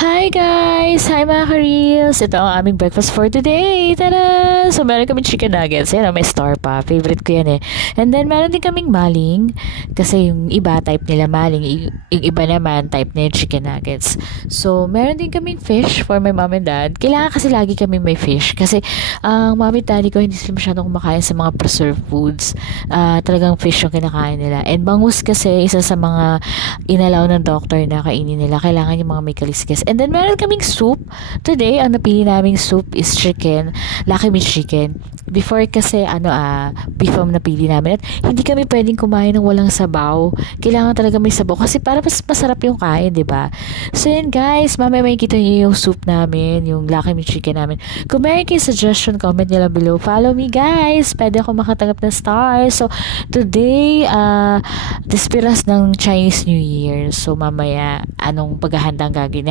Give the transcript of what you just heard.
Hi guys! Hi mga ka-reels! Ito ang aming breakfast for today! Tada! So meron kaming chicken nuggets. Yan, may star pa. Favorite ko yan eh. And then meron din kaming maling. Kasi yung iba type nila maling. Yung iba naman type na yung chicken nuggets. So meron din kaming fish for my mom and dad. Kailangan kasi lagi kami may fish. Kasi ang mom and daddy ko hindi sila masyadong kumakain sa mga preserved foods. Talagang fish yung kinakain nila. And bangus kasi isa sa mga inalaw ng doctor na kainin nila. Kailangan yung mga may kaliskis. And then, meron kaming soup. Today, ang napili naming soup is chicken. Lucky Meat Chicken. Before kasi, beef ang napili namin. At hindi kami pwedeng kumain ng walang sabaw. Kailangan talaga may sabaw. Kasi para mas masarap yung kain, di ba? So, yun guys. Mamaya makikita niyo yung soup namin. Yung Lucky Meat Chicken namin. Kung meron kayo suggestion, comment nyo lang below. Follow me guys. Pwede ako makatanggap ng stars. So, today, Despiras ng Chinese New Year. So, mamaya, anong paghahandang gagawin